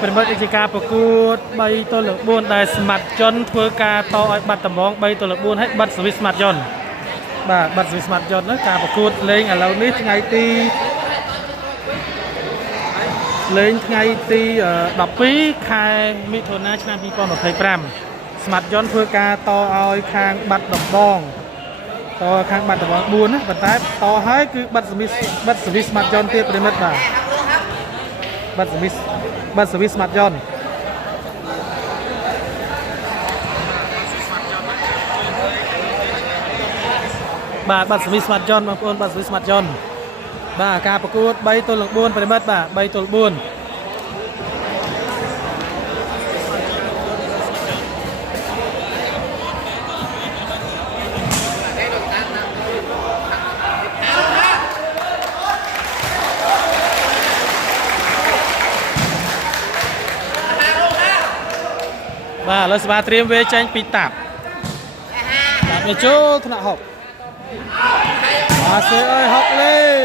เป็นบัตรกิจการประกวดใบตัวเหลืองบุญได้สมัครจนเพื่อการต่อบัตรตำรองใบตัวเหลืองบุญให้บัตรสวิสสมัครจนบัตรสวิสสมัครจนนะการประกวดเล่งเรานี่ไงตีเล่งไงตีดับปีคายมิถุนายนปีก่อนไทยพรำสมัครจนเพื่อการต่อเอาคางบัตรดอกบองต่อคางบัตรตำรองบุญนะบัตรท้ายต่อให้คือบัตรสวิสสมัครจนเทียบเป็นมัดบัตรสวิสสมัครจนบัตรสวิสสมัครจนบางคนบัตรสวิสสมัครจนการประกวดใบตัวหลังบุญเป็นมัดใบตัวบุญเราสบายเตรียมเวชจังปีตับเมื่อโจ้ขณะหกเสียเอ้ยหกเลย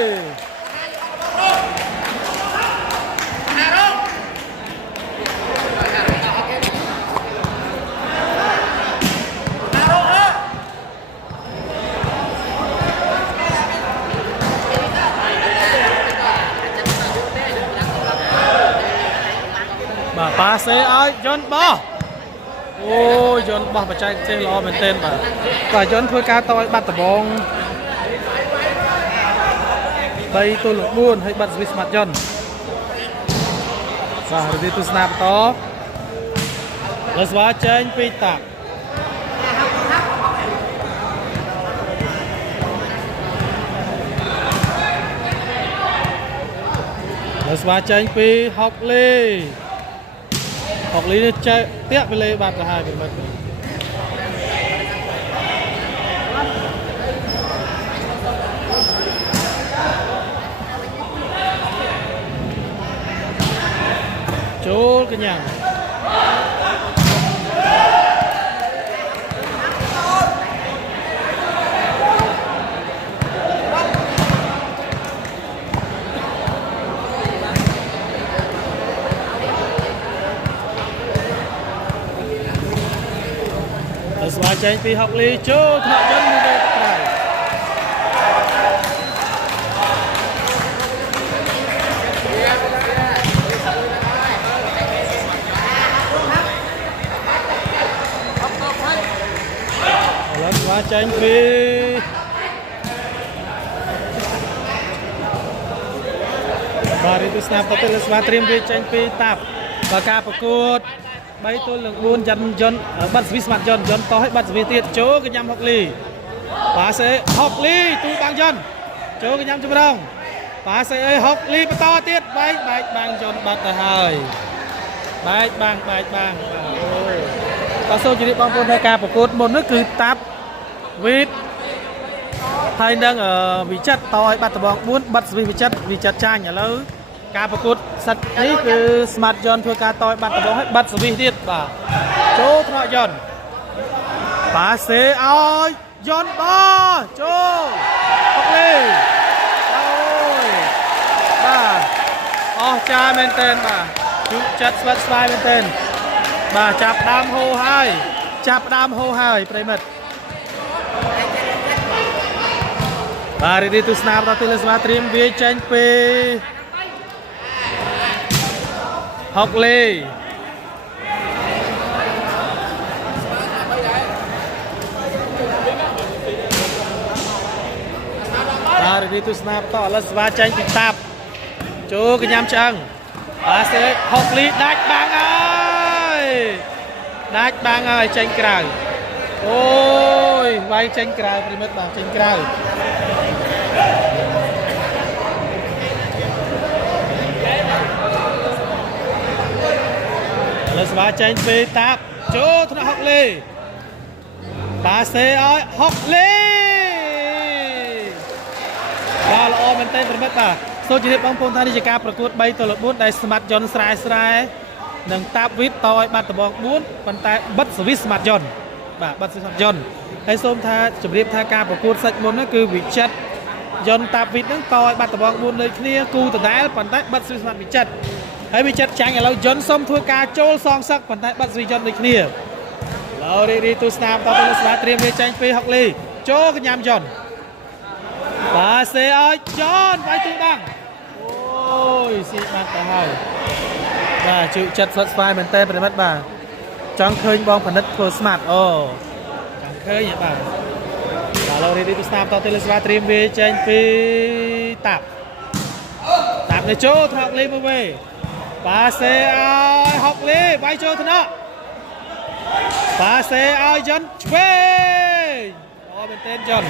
ปาเสียเอ้ยจนบ่โอ้ยยนต์บ้าปัจจัยเจรอเป็นเต้นป่ะยนต์เพื่อการต่อยบัตรตะบองใบตัวหลุดบุญให้บัตรสวิสมัดยนต์เราดีตุสนาปต่อเราสวาเจนปีตักเราสวาเจนปีฮอกลี่ออกลีนี่เจ๊เตี้ยไปเลยบาดละหายเป็นบัดโจลกันยังสบายใจปีหกลีโจ้ถนัดยันมือเด็ดไกลแล้วสบายใจปีบาริตุสนาปฏิลสบายเตรียมปีใจปีตับประกาศประกวดใบตัวเหลืองบุญยันยนบัตรสวิสมัดยนต่อให้บัตรสวิสเตียโจกันยำฮอกลีปาเซฮอกลีตูบางยนโจกันยำจุบดองปาเซฮอกลีต่อเตียใบบางยนบัตรหายใบบางต่อสู้จีบางคนในการประกวดบนนั่นคือตับวิทไทยดังวิจัดต่อให้บัตรบองบุญบัตรสวิสวิจัดจ้างอย่างแล้วการประกวดสัตว์นี้คือสมาร์ทยนต์เพื่อการต่อยบัตรตะบองให้บัตรสวิสเดียดโจทรยนต์ปาเซเอายนต์โจโอเคจ่าเมนเทนจุดจัดสวัสดิ์เมนเทนจับดามโฮไฮเปรมัดhari itu senar tapi les matrim dia change pe học lê hari itu senar to les va change bị tạp chú cái nhám chăng sẽ học lê đách bang ơi tranh cào ôi vai tranh cào primet bang tranh cào let's watch change pe tap chỗ thằng học lê ta sẽ học lê và là ôm bên tay phần mất số chỉ bóng phong thay đi cảประกวดใบตัวละบุญได้สมัครยนต์สายหนึ่งตาวิทต่อยบัตรตะบองบุญปันแต่บัตรสวิสสมัครยนต์บัตรสมัครยนต์ไอ้ส้มท่าจุดเรียบท่าการประกวดสักมนนั่นคือวิจัดยนต์ตาวิทนั่งต่อยบัตรตะบองบุญเลยเคลียร์กูตัวได้ปันแต่บัตรสวิสสมัครวิจัดไ ហើយវាចាត់ចាញ់ឥឡូវយន់សុំធ្វើការចូលសងសឹកប៉ុន្តែបាត់ស្វីយន់ដូចគ្នាឡូរីទូស្នាមតទៅលើស្វាត្រៀមវាចាញ់ពីហុកលីចូលកញ្ញាំយន់បាទសេឲ្យចនវាយទូដាំងអូយស៊ីបាត់ទៅហើយបាទជឿចិត្តផុតស្វាយមែនតើប្រិមិត្តបាទចង់ឃើញបងផលិតធ្វើស្មាតអូចង់ឃើញបាទឡូរីទូស្នាមតទៅលើស្វាត្រៀមវាចាញ់ពីតាប់នេះចូលថ្នាក់លីមួយវេប៉ាសេឲ្យហុកលីវាយចូលថ្នាក់ប៉ាសេឲ្យយន់ឆ្វេងអូមែនតើយន់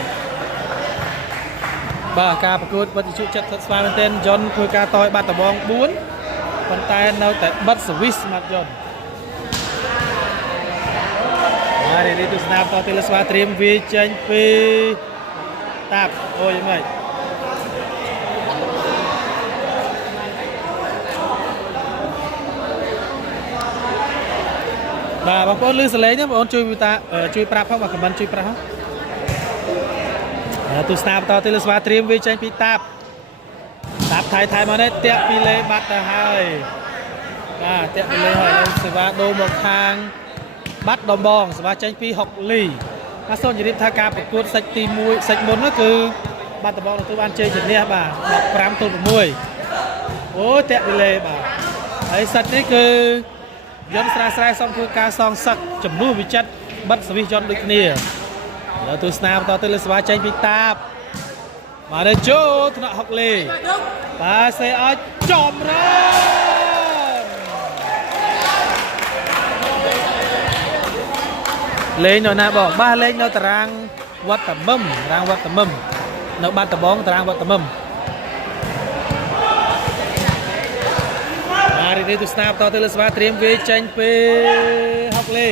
បាទការប្រកួតវិទ្យុចិត្តស្វាយមែនតើយន់ធ្វើការតយបាត់ដបង4ប៉ុន្តែនៅតែបិទសវិសមកយន់ហើយរីទូស្នាមតទៅលើស្វាត្រៀមវាចេញពីតាប់អូយមិនបាទបងប្អូនលឺសលេងបងប្អូនជួយប្រាប់ផងបាទខមមិនជួយប្រាប់ហ្នឹងទូស្នាមតទៅលើស្វាត្រៀមវាចេញពីតាប់ថៃមកនេះតាក់ពីលេបាត់ទៅហើយបាទតាក់ពីលេហើយឥឡូវសេវាដូរមកខាងបាត់ដំបងសេវាចេញពីហុកលីបាទសូមជម្រាបថាការប្រកួតសាច់ទី1សាច់មុននោះគឺបាត់ដំបងទទួលបានជ័យជំនះបាទ15ទល់6អូតាក់ពីលេបាទហើយសាច់នេះគឺយន់ស្រាស្រែសុំធ្វើការសងសឹកចំនួនវិចិត្របិទសវិសយន់ដូចគ្នាឥឡូវទូស្នាមតទៅលើស្វាចេញពីតាបមកដល់ចូលថ្នាក់ហុកលីបាទសេឲ្យចំរងលេងនៅណាបងបាទលេងនៅតារាងវត្តមឹមនៅបាត់ដំបងតារាងវត្តមឹមរីទូស្នាមតទៅលើស្វាត្រៀមវាចេញពីហុកលី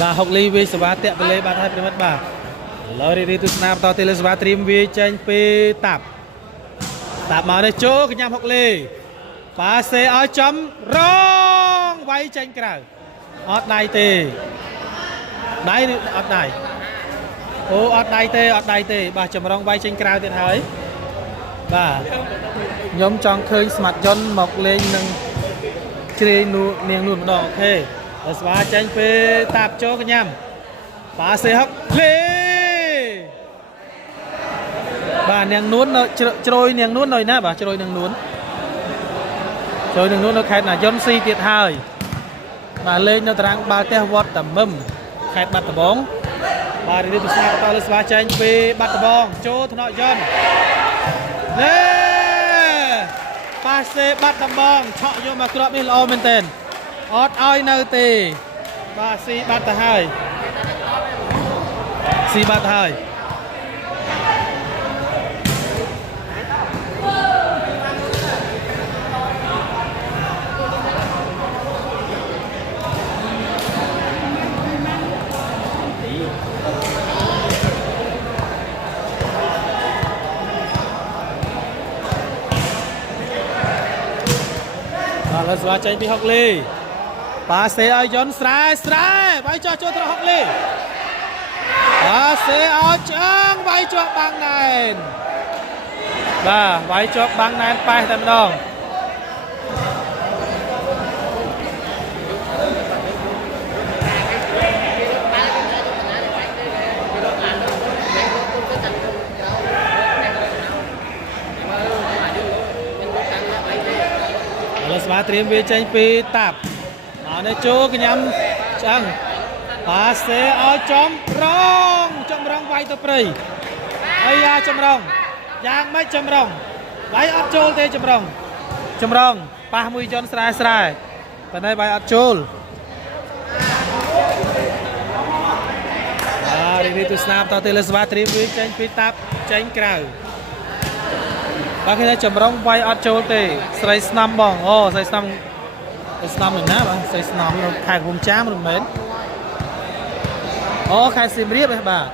បាទហុកលីវាស្វាតាក់ទៅលេបាត់ហើយប្រិមិត្តបាទឥឡូវរីទូស្នាមតទៅលើស្វាត្រៀមវាចេញពីតាប់មកនេះចូលកញ្ញាំហុកលីបាទសេឲ្យចំរងវាយចេញក្រៅអត់ដៃទេដៃឬអត់ដៃអូអត់ដៃទេបាទចម្រងវាយចេញក្រៅទៀតហើយបាទខ្ញុំចង់ឃើញស្មាត់យន់មកលេងនឹងជ្រាយនួនាងនួនម្ដងអូខេហើយស្វាចេញពេលតាបចូលកញ្ញាំប៉ាសេហុកលេបាទនាងនួននៅជ្រោយនាងនួននៅណាបាទជ្រោយនាងនួននៅខេត្តណាយន់ស៊ីទៀតហើយបាទលេងនៅតារាងបាល់ទះវត្តតាមឹមខេត្តបាត់ដំបងបាទរីទូស្នាមតលើស្វាចេញពីបាត់ដំបងចូលថ្នាក់យន់នេះប៉ាសេបាត់ដំបងឆក់យកមកគ្រាប់នេះល្អមែនទែនអត់ឲ្យនៅទេបាទស៊ីបាត់ទៅហើយឥឡូវស្វាចេញពីហុកលីប៉ាសេឲ្យយន់ស្រែវាយចោះចូលត្រង់ហុកលីប៉ាសេឲ្យឆ្អឹងវាយជាប់បាំងណែនបាទវាយជាប់បាំងណែនប៉ែតែម្ដងស្វាត្រៀមវាចេញពីតាប់មកនេះចូលកញ្ញាំឆ្អឹងប៉ាសេឲ្យចំរងវាយទៅព្រៃអាយ៉ាចំរងយ៉ាងម៉េចចំរងវាយអត់ចូលទេចំរងប៉ះមួយយន់ស្រែប៉ុន្តែវាយអត់ចូលរីទូស្នាមតទៅលើស្វាត្រៀមវាចេញពីតាប់ចេញក្រៅបាទគេថាចម្រុងវាយអត់ចូលទេស្រីស្នំបងអូស្រីស្នំនៅណាបាទស្រីស្នំនៅខេត្តកំពង់ចាមមិនមែនអូខេត្តសៀមរាបបាទ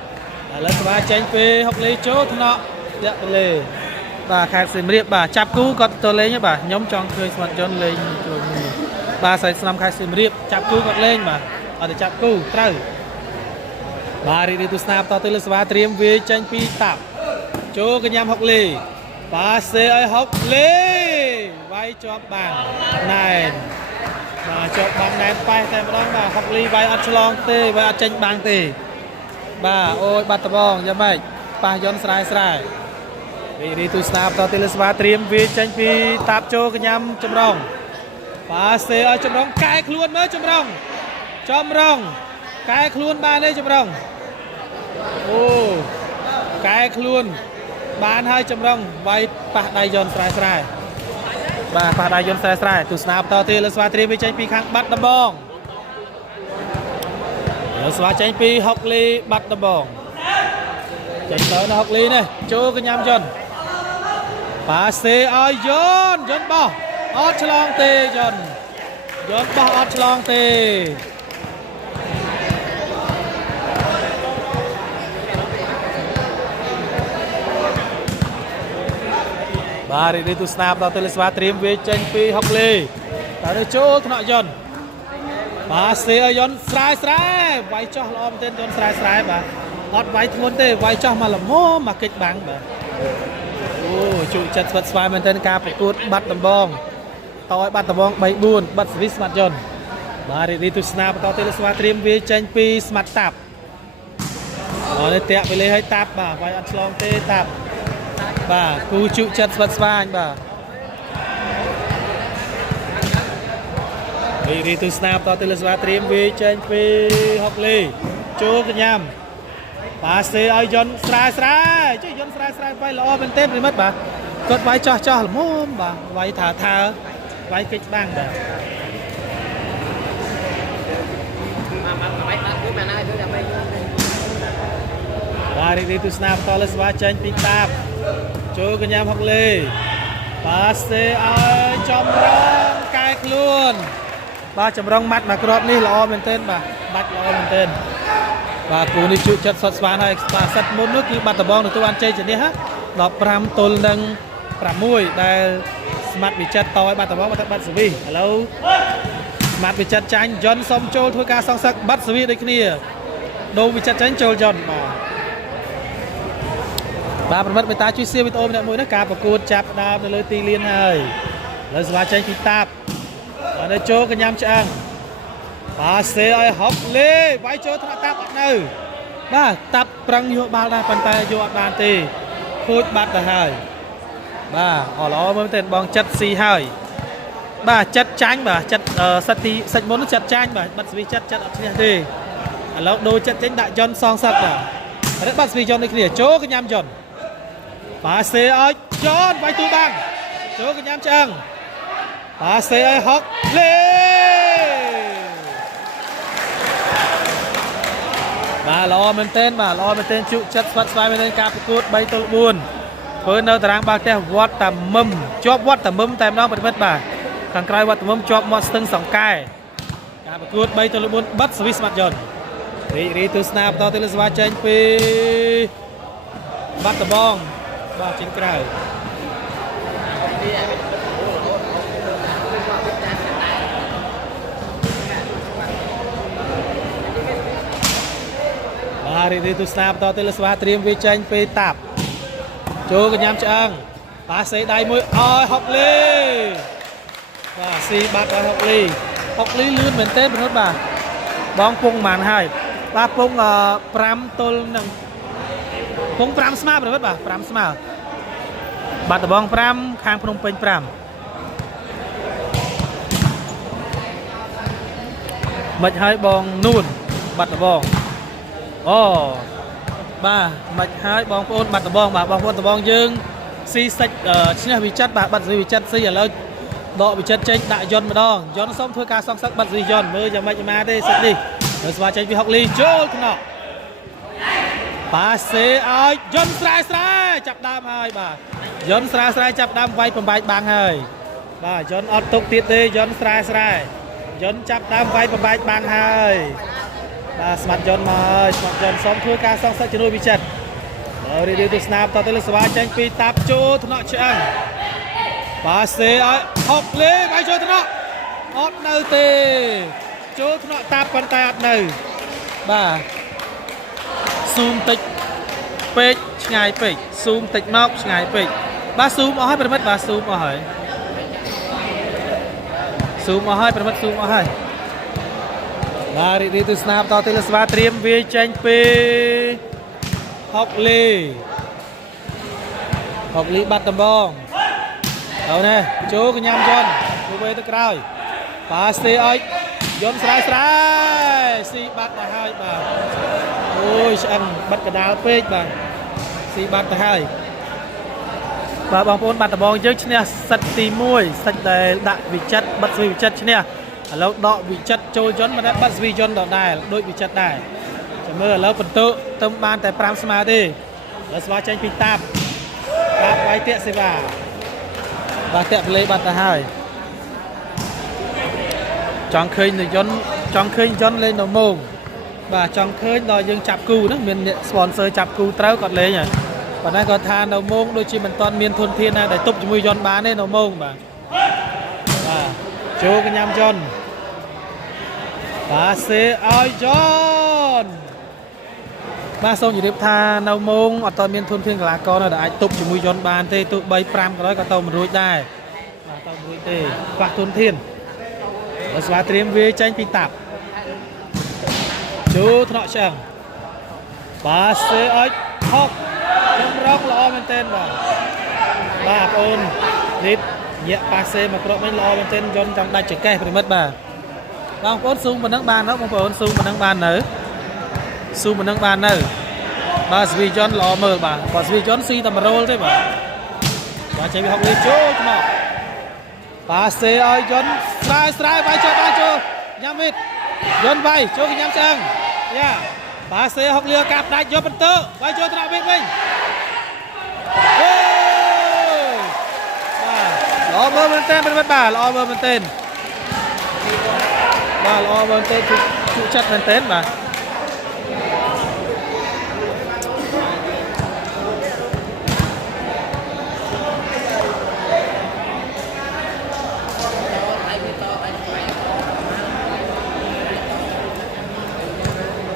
ឥឡូវស្វាចេញពីហុកលីចូលថ្នាក់តាក់ទៅលេបាទខេត្តសៀមរាបបាទចាប់គូគាត់ទៅលេងបាទខ្ញុំចង់ឃើញស្មាត់យន់លេងជួយមួយបាទស្រីស្នំខេត្តសៀមរាបចាប់គូគាត់លេងបាទអត់ទៅចាប់គូត្រូវបាទរីទូស្នាមតទៅលើស្វាត្រៀមវាចេញពីតាប់ ចូលកញ្ញាំហុកលីប៉ាសេឲ្យហុកលីវាយជាប់បាំងណែនបាទជាប់បាំងណែនប៉ែតែម្ដងបាទហុកលីវាយអត់ឆ្លងទេវាយអត់ចេញបាំងទេបាទអូយបាត់ដបងយ៉ាងម៉េចប៉ះយន់ស្រែរីទូស្នាបតទៅលើស្វាត្រៀមវាចេញពីតាបចូលកញ្ញាំចម្រុងប៉ាសេឲ្យចម្រុងកែខ្លួនមើលចម្រុងកែខ្លួនបានទេចម្រុងអូកែខ្លួនបានហើយចម្រុងវាយប៉ះដៃយន់ស្រែបាទប៉ះដៃយន់ស្រែទូស្នាបតទៅលើស្វាត្រៀមវាចេញពីខាងបាត់ដំបងលើស្វាចេញពីហុកលីបាត់ដំបងចេញទៅនៅហុកលីនេះចូលកញ្ញាំយន់ប៉ាសេឲ្យយន់បោះអត់ឆ្លងទេយន់បោះអត់ឆ្លងទេបាទរីទូស្នាបដល់ទៅលើស្វាត្រៀមវាចេញពីហុកលីតើទៅចូលថ្នាក់យន់ប៉ាសេឲ្យយន់ស្រែវាយចោះល្អមែនទែនយន់ស្រែបាទអត់វាយធ្ងន់ទេវាយចោះមកល្មមមកកិច្ចបាំងបាទអូជក់ចិត្តស្វិតស្វាយមែនទែនការប្រកួតបាត់ដំបងតឲ្យបាត់ដំបង3-4បាត់សវិសស្មាត់យន់បាទរីទូស្នាបន្តទៅលើស្វាត្រៀមវាចេញពីស្មាត់តាប់អូនេះតាក់ពីលេឲ្យតាប់បាទវាយអត់ឆ្លងទេតាប់បាទគូជក់ចិត្តស្វិតស្វាញបាទរីទូស្នាបន្តទៅលើស្វាត្រៀមវាចេញពីហុកលីចូលកញ្ញាំប៉ាសេឲ្យយន់ស្រែចុះយន់ស្រែវាយល្អមែនទេប្រិមិត្តបាទគាត់វាយចោះល្មមបាទវាយថាវាយកិច្ចបាំងបាទបាទរីទូស្នាបតលើស្វាចេញពីតាបចូលកញ្ញាំហុកលីប៉ាសេឲ្យចម្រងកែខ្លួនបាទចម្រងម៉ាត់មកគ្រាប់នេះល្អមែនទែនបាទបាច់ល្អមែនទែនបាទគូនេះជក់ចិត្តសុតស្វានហើយបាទសិតមុននោះគឺបាត់ដំបងទទួលបានជ័យជំនះ15ទល់នឹង6ដែលស្មាត់វិចិត្រតឲ្យបាត់ដំបងមកទឹកបាត់សវីឥឡូវស្មាត់វិចិត្រចាញ់យន់សុំចូលធ្វើការសងសឹកបាត់សវីដូចគ្នាដូរវិចិត្រចាញ់ចូលយន់បាទប្រិមិត្តមេតាជួយ share វីដេអូម្នាក់មួយណាការប្រកួតចាប់ដើមនៅលើទីលានហើយលើស្វាចេញពីតាបនៅចូលកញ្ញាំឆ្អឹងប៉ាសេឲ្យហុកលីវាយចូលថ្នាក់តាប់អត់នៅបាទតាប់ប្រឹងយកបាល់ដែរប៉ុន្តែយកអត់បានទេខូចបាត់ទៅហើយបាទអរល្អមើលទៅបងចិត្តស៊ីហើយបាទចិត្តចាញ់បាទចិត្តសិចមុនចិត្តចាញ់បាទបាត់ស្វីចិត្តអត់ឈ្នះទេឥឡូវដូរចិត្តចេញដាក់យន់សងសឹកបាទរត់បាត់ស្វីយន់ដូចគ្នាចូលកញ្ញាំយន់ប៉ាសេឲ្យយន់វាយទូបាំងចូលកញ្ញាំឆ្អឹងប៉ាសេឲ្យហុកលីបាទល្អមែនទែនជក់ចិត្តស្វាត់ស្វាយមែនទែនការប្រកួត3-4ធ្វើនៅតារាងបាល់ផ្ទះវត្តតាមឹមជាប់វត្តតាមឹមតែម្ដងប្រិមិត្តបាទខាងក្រៅវត្តតាមឹមជាប់មាត់ស្ទឹងសង្កែការប្រកួត3-4បាត់សវិសស្មាត់យន់រីទូស្នាបន្តទៅលើស្វាចេញពីបាត់ដំបងបាទចេញក្រៅបាទរីទូស្នាបន្តទៅលើស្វាត្រៀមវាចេញពីតាប់ចូលកញ្ញាំឆ្អឹងប៉ាសេដៃមួយឲ្យហុកលីបាទស៊ីបាត់ឲ្យហុកលីលឿនមែនទែនបងបាទបងពងប៉ុន្មានហើយបាទពង5ទល់នឹងពង5ស្មើបងបាទ5ស្មើបាត់ដំបង5ខាងភ្នំពេញ5មិនហើយបងនួនបាត់ដំបងអូបាទមិនហើយបងប្អូនបាត់ដំបងបាទបងប្អូនដំបងយើងស៊ីសាច់ឈ្នះវិចិត្របាទបាត់វិចិត្រស៊ីឥឡូវដកវិចិត្រចេញដាក់យន់ម្ដងយន់សុំធ្វើការសងសឹកបាត់វិយន់មើលយ៉ាងម៉េចមកទេសិតនេះនៅស្វាចេញពីហុកលីចូលខ្នោះប៉ាសេឲ្យយន់ស្រែចាប់ដើមហើយបាទយន់ស្រែចាប់ដើមវាយបំបែកបាំងហើយបាទយន់អត់ទុកទៀតទេយន់ស្រែយន់ចាប់ដើមវាយបំបែកបាំងហើយបាទស្មាត់យន់មកហើយស្មាត់យន់សុំធ្វើការសងសឹកជំនួយវិចិត្ររីទូស្នាបតទៅលើស្វាចេញពីតាប់ចូលថ្នាក់ឆ្អឹងប៉ាសេឲ្យហុកលីវាយចូលថ្នាក់អត់នៅទេចូលថ្នាក់តាប់ប៉ុន្តែអត់នៅបាទស៊ូមតិច ពេកឆ្ងាយពេកស៊ូមតិចមកឆ្ងាយពេកបាទស៊ូមអស់ហើយប្រិមិត្តបាទស៊ូមអស់ហើយស៊ូមអស់ហើយប្រិមិត្តស៊ូមអស់ហើយបាទរីករាយទស្សនាបន្តទីលស្វាត្រៀមវាចេញពីហុកលីបាត់ដំបងเอาណែចូលកញ្ញាំយន់ទៅវេទៅក្រោយប៉ាស្ទេអុចយន់ស្រែស៊ីបាត់ទៅហើយបាទអូយឆ្អឹងបាត់កដាលពេកបាទស៊ីបាត់ទៅហើយបាទបងប្អូនបាត់ដំបងយើងឈ្នះសិតទី1សិតដែលដាក់វិចិត្របាត់ស្វីវិចិត្រឈ្នះឥឡូវដកវិចិត្រចូលយន់មិនដែរបាត់ស្វីយន់ដដែលដូចវិចិត្រដែរចាំមើលឥឡូវបន្ទុកទៅបានតែ5ស្មើទេឥឡូវស្វាចេញពីតាប់វាយតាក់សេវាបាទតាក់ប្លេបាត់ទៅហើយចង់ឃើញយន់ចង់ឃើញយន់លេងនៅម៉ោងបាទចង់ឃើញដល់យើងចាប់គូហ្នឹងមានអ្នក sponsor ចាប់គូត្រូវគាត់លេងហើយប៉ុន្តែគាត់ថានៅម៉ោងដូចជាមិនទាន់មានធនធានណាដែលទប់ជាមួយយន់បានទេនៅម៉ោងបាទចូលកញ្ញាំយន់បាទសេឲ្យយន់បាទសូមជម្រាបថានៅម៉ោងអត់ទាន់មានធនធានកីឡាករណាដែលអាចទប់ជាមួយយន់បានទេទោះបី5ក្រោយក៏ទៅមិនរួចដែរបាទទៅមិនរួចទេខ្វះធនធានបើស្វាត្រៀមវាចេញពីតាប់ចូលថ្នាក់ឆ្អឹងបាទសេឲ្យហុកចម្រងល្អមែនទែនបាទបងប្អូននេះញាក់ប៉ាសេមកគ្រាប់នេះល្អមែនទែនយន់ចង់ដាច់ចកេះប្រិមិត្តបាទបងប្អូនស៊ូមប៉ុណ្ណឹងបានទៅបងប្អូនស៊ូមប៉ុណ្ណឹងបាននៅស៊ូមប៉ុណ្ណឹងបាននៅបាទស្វីយន់ល្អមើលបាទបើស្វីយន់ស៊ីតែ1រ៉ូលទេបាទចេញពីហុកលីចូលថ្នាក់ប៉ាសេឲ្យយន់ស្រែវាយចូលបានចូលញ៉ាំវិតយន់វាយចូលញ៉ាំឆ្អឹងយ៉ាប៉ាសេហុកលីកាប់ដាច់យកបន្ទើវាយចូលថ្នាក់វិតវិញអូបាទល្អមើលមែនទែនប្រិមិត្តបាទល្អមើលមែនទែនបាទល្អមើលមែនទែនជក់ចិត្តមែនទែនបាទ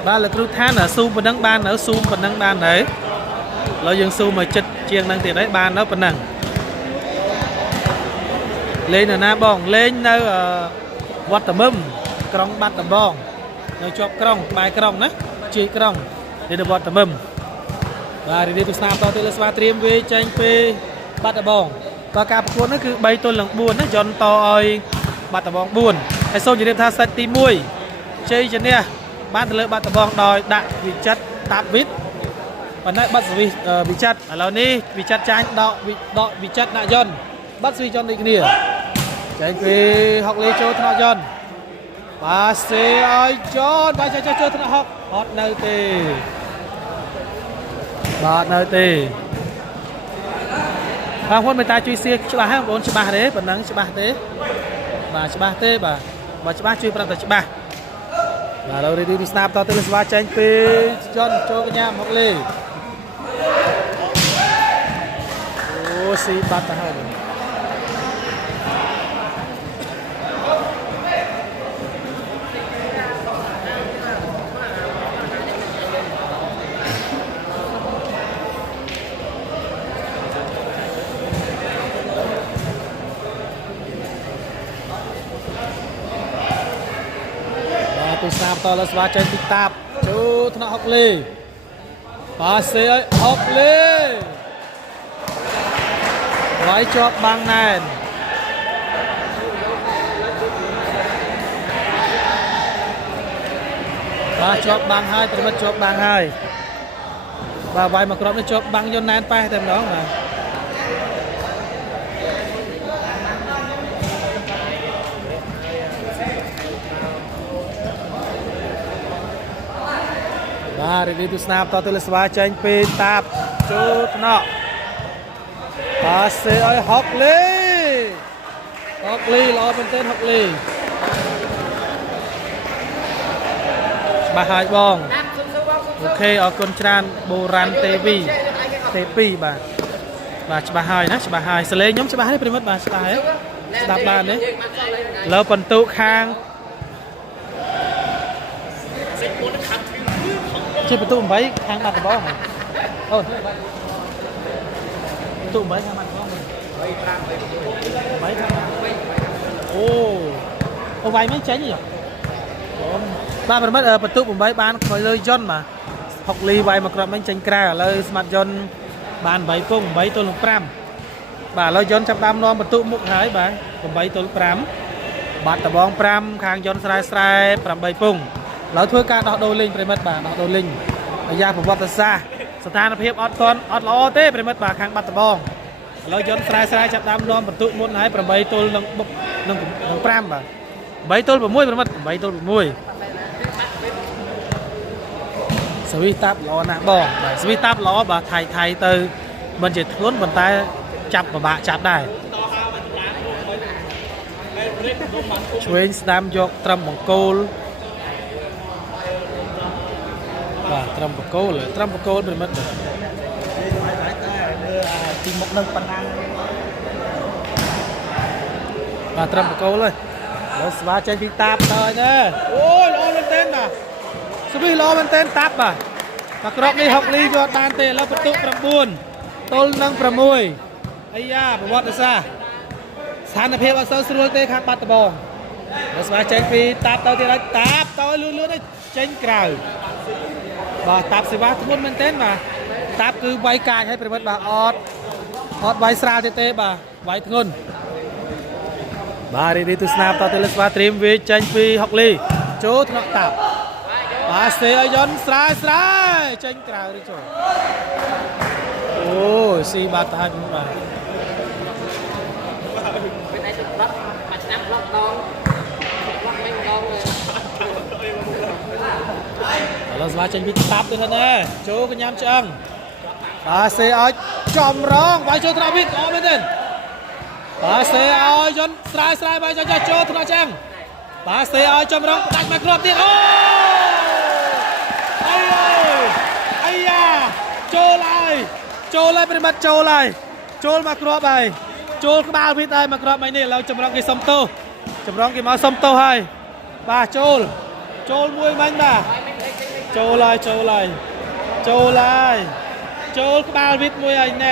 បាទលោកគ្រូថាស៊ូមប៉ុណ្ណឹងបាននៅស៊ូមប៉ុណ្ណឹងបានហើយឥឡូវយើងស៊ូមមកចិត្តជាងនឹងទៀតហើយបាននៅប៉ុណ្ណឹងលេងនៅណាបងលេងនៅវត្តមឹមក្រុងបាត់ដំបងនៅជាប់ក្រុងក្បែរក្រុងណាជ័យក្រុងនៅវត្តមឹមបាទរីករាយទស្សនាបន្តទៅលើស្វាត្រៀមវាចេញពីបាត់ដំបងតើការប្រកួតនេះគឺ3ទល់នឹង4ណាយន់តឲ្យបាត់ដំបង4ហើយសូមជម្រាបថាសេតទី1ជ័យជំនះបានទៅលើបាត់ដំបងដោយដាក់វិចិត្រតាប់វិតប៉ុន្តែបាត់ស្វីវិចិត្រឥឡូវនេះវិចិត្រចាញ់ដកវិចិត្រដាក់យន់បាត់ស្វីយន់ដូចគ្នាចេញពីហុកលីចូលថ្នាក់យន់បាទសេឲ្យយន់បាទចូលថ្នាក់ហុកអត់នៅទេបាទនៅទេបងប្អូនមេត្តាជួយសៀច្បាស់ហើយបងប្អូនច្បាស់ទេប៉ុណ្ណឹងច្បាស់ទេបាទច្បាស់ទេបាទបើច្បាស់ជួយប្រាប់តែច្បាស់បាទឥឡូវរីករាយស្នាប់តទៅលើស្វាចេញពីយន់ចូលកញ្ញាហុកលីអូស៊ីបាត់ទៅហើយទស្សនាបន្តលើស្វាចេញពីតាប់ចូលថ្នាក់ហុកលីប៉ាសេឲ្យហុកលីវាយជាប់បាំងណែនបាទជាប់បាំងហើយប្រមិតជាប់បាំងហើយបាទវាយមកគ្រាប់នេះជាប់បាំងយន់ណែនប៉ែតែម្ដងបាទបាទរីករាយទស្សនាបន្តទៅលើស្វាចេញពីតាប់ចូលថ្នាក់ប៉ាសេឲ្យហុកលីល្អមែនទែនហុកលីច្បាស់ហើយបងអូខេអរគុណច្រើនបូរ៉ាន់ទេ2បាទច្បាស់ហើយណាច្បាស់ហើយសលេងខ្ញុំច្បាស់ហើយប្រិមិត្តបាទច្បាស់ហើយស្ដាប់បានទេលើបន្ទុកខាងជាបន្ទុក8ខាងបាត់ដំបង អូទូ3ខាងបានបង3 5 3ខាងអូវាយមិនចេញទេបាទប្រិមិត្តបន្ទុក8បានខ្មោចលើយន្តបាទហុកលីវាយមកគ្រាប់មិញចេញក្រៅឥឡូវស្មាត់យន្តបាន8ពង8ទល់នឹង5បាទឥឡូវយន្តចាប់ដើមនាំបន្ទុកមុខហើយបាទ8ទល់5បាត់ដបង5ខាងយន្តស្រែ8ពងឥឡូវធ្វើការដោះដូរលេងប្រិមិត្តបាទដោះដូរលេងអាយ៉ាប្រវត្តិសាស្ត្រស្ថានភាពអត់ល្អទេប្រិមិត្តបាទខាងបាត់ដបងឥឡូវយន្តស្រែចាប់ដើមនាំបន្ទុកមុនហើយ8ទល់នឹង5បាទ8ទល់6ប្រិមិត្ត8ទល់6សវីតាប់ល្អណាស់បងបាទសវីតាប់ល្អបាទថៃទៅមិនជាធ្ងន់ប៉ុន្តែចាប់ពិបាកចាប់ដែរឆ្វេងស្ដាំយកត្រឹមបង្គោលបាទត្រឹមបង្គោលប្រិមិត្តទីមុខនឹងប៉ុណ្ណាបាទត្រឹមបង្គោលហើយแล้วស្វាចេញពីតាបទៅណាអូយល្អមែនទែនបាទស្វីល្អមែនទែនតាប់បាទក្របនេះហុកលីយកបានទេឥឡូវបន្ទុក9ទល់នឹង6អាយ៉ាប្រវត្តិសាស្ត្រស្ថានភាពអត់សូវស្រួលទេខាងបាត់ដំបងហើយស្វាចេញពីតាប់ទៅទៀតហើយតាប់ទៅលឿនៗចេញក្រៅបាទតាប់សេវាធ្ងន់មែនទែនបាទតាប់គឺវាយកាចឲ្យប្រិមិត្តបាទអត់វាយស្រាលទៀតទេបាទវាយធ្ងន់បាទរីទស្សនាតទៅលើស្វាត្រៀមវាចេញពីហុកលីចូលថ្នាក់តាប់បាទសេឲ្យយន្តស្រាយចេញក្រៅឬចូលអូស៊ីបាត់ទៅហើយបាទពេលឯងទៅប្រាប់មួយឆ្នាំប្លុកម្ដងមិនម្ដងឥឡូវស្វាចេញពីតាប់ទៅណាចូលកញ្ញាំឆ្អឹងបាទសេឲ្យចំរងវាយចូលថ្នាក់វិទ្យល្អមែនទេបាទសេឲ្យយន្តស្រាយវាយចូលថ្នាក់ឆ្អឹងបាទសេឲ្យចំរងដាច់មកគ្រាប់ទៀតអូអាយ៉ាចូលហើយប្រិមិត្តចូលមកគ្រាប់ហើយចូលក្បាលវិទ្យហើយមកគ្រាប់ហើយនេះឥឡូវចម្រងគេសុំទោសចម្រងគេមកសុំទោសហើយបាទចូលមួយមិញបាទចូលហើយចូលក្បាលវិទ្យមួយហើយណែ